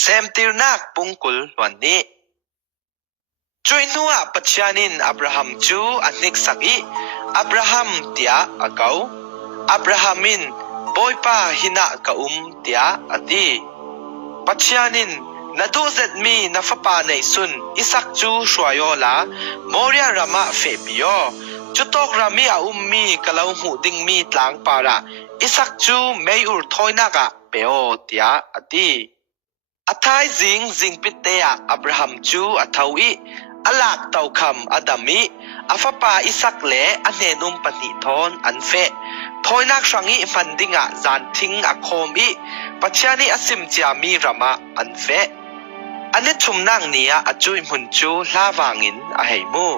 เซมติรนักปุงกุลวันนี้จุยนัวปัจจานินอับราฮัมจูอันนิกสักอีอับราฮัมเตียอากาอับราฮัมินบอยปาหินะกะเตียอตีปัจจานินนาดูเซดมีนาฟปาในสุนอิสักจูชวายอลาโมเรียรามาเฟบิโอจุตอกรามีอามีกะลาวหูดิงมีตลางปาระอิสักจูเมยุร์ทอยนักะเปโอเตียอตีอัทายจิงปิเตยอับราฮัมจูอัทาวีอลักเตาคำอดามีอัฟปาอิสักเลอันเนนุมปนิทอนอันเฟทอยนักสังอีฟันดิงะจานทิงอโคมอีปัจจานิอสิมจามีรามาอันเฟอันนี้ชุมนางเนียอจุยมุนจูลาวางินอเหมู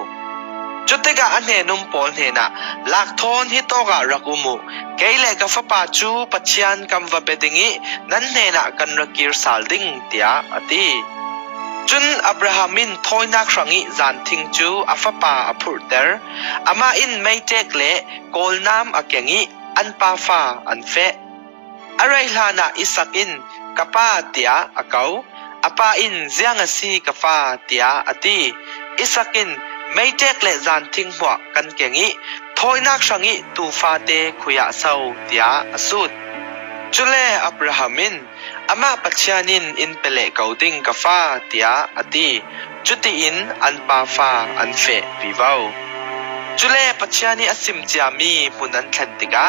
จุดที่กะอันเนนุมปอนเฮนะลักทอนฮิโตกะรักอุมุเกยเลกฟปาจูปัจจานกัมวะเปดิงินั้นเนนะกันรักิรสัลดิงเตียอตีจุนอับราฮัมินทอยนักสังอีจานทิงจูอัฟปาอพุรเตอร์อามาอินไม่เจกเลโกลนามอเกงิอันปาฟาอันเฟอะไรลานะอิสักินกะปาเตียอากาอปาอินเซียงซีกะฟาเตียอตีอิสักินไม่เจกเลจานทิงหัวกันเกงิทอยนักสังอีตูฟาเตคุยะเซาเตียอสุดจุเลอับราฮัมินอามาปัจจานินอินเปเลกาวดิงกะฟาเตียอตีจุติอินอันปาฟาอันเฟวิวาวจุเลปัจจานิอสิมจามีมุนันทันติกะ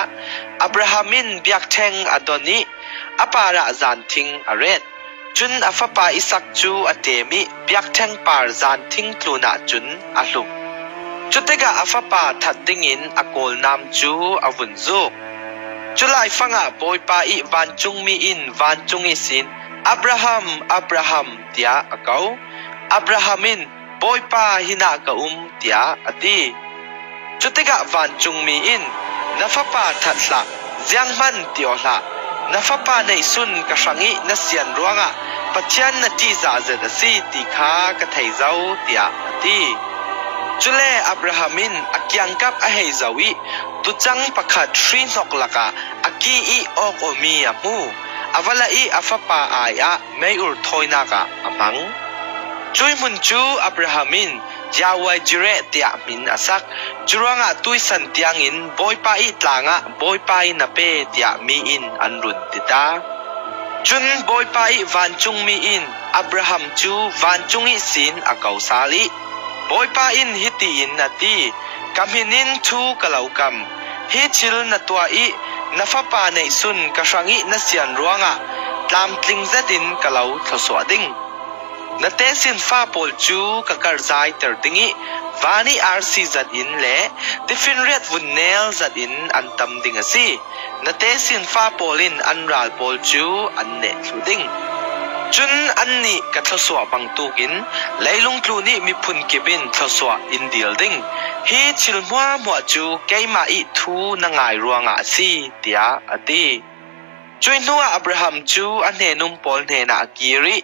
อับราฮัมินเบียกเทงอดอนิอปาระจานทิงอเรตจุนอัฟปาอิสักจูอเตมิเบียกเทงปาร์จานทิงตลูนาจุนอลุจุติกะอัฟปาทัดดิงอินอโกลนามจูอวุนซุกจุลายฟังบอยปาอีวันจุงมีอินวันจุงอิสินอับราฮัมเตียอากาอับราฮัมินบอยปาหินะกะเตียอตีจุติกะวันจุงมีอินนาฟปาทัดละเจียงมันเตียวละนาฟปาในสุนกะสังอีนเสียนรวงะปัจจันนจีซาเซดสีติคากะไทเจ้าเตียอตีจุเลอับราฮัมินอักยังกับอเฮซาวีตุจังปะขัดทรีนอกละกะอักีอีออกอมียมูอวลาอีอัฟปาอายะเมอุร์ทอยนากะอมังจุยมุนจูอับราฮัมินยาวัยจิเรเตียมินอาศักจุรังะตุยสันเตียงอินบอยปาอีตลางะบอยปาอีนาเปเตียมีอินอันรุนติตาจุนบอยปาอีวันจุงมีอินอับราฮัมจูวันจุงอีสินอากาซาลีบอยปาอินฮิตีอินนาตีกัมหินินทูกะลาวกัมฮิจิลนาตัวอีนาฟปาในสุนกะสังอีนเสียนรวงะตามตลิงเซดินกะลาวทศวดิงนาเตสินฟ้าโปลจูกะกะร์ไซเตอร์ดิงิวานีอาร์ซีจัดอินเลดิฟินเรดวุนเนลจัดอินอันตัมดิงซีนาเตสินฟ้าโปลินอันรัลโปลจูอันเนทุดิงจุนอันนี้กะทศวบังตูกินไลลุงคลูนี่มีพุนกิบินทศวอินเดียลดิงฮีชิลมัวจูเกยมาอีทูนางายรวงอาซีเตียอตีจุยนัวอับราฮัมจูอันเนนุมปอลเนนากีริ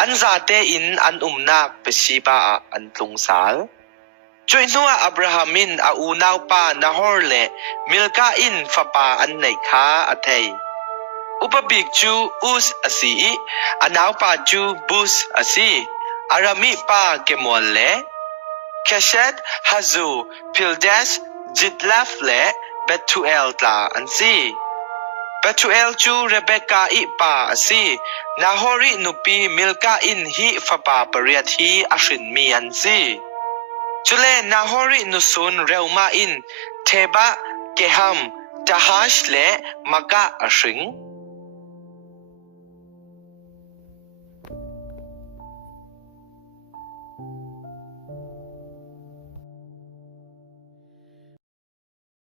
อันซาเตอินอันนักเปชิบาอันตุงสาลจุยนัวอับราฮัมินอูนาวปานาฮอร์เลมิลกาอินฟปาอันไหนคาอเทยอุปบิกจูอุสอสีอันนาวปาจูบุสอสีอารามิปาเกมวลเลเคเชตฮัซูพิลเดสจิตลาฟเลเบทูเอลตาอันซีเบทูเอลจูเรเบกาอีปาอสีนาฮอรินุปีมิลกาอินฮีฟปาปริยทีอาชินมีอันซีจุเลนาฮอรินุซุนเรวมาอินเทบะเกฮัมจาฮัชเลมากะอาชิง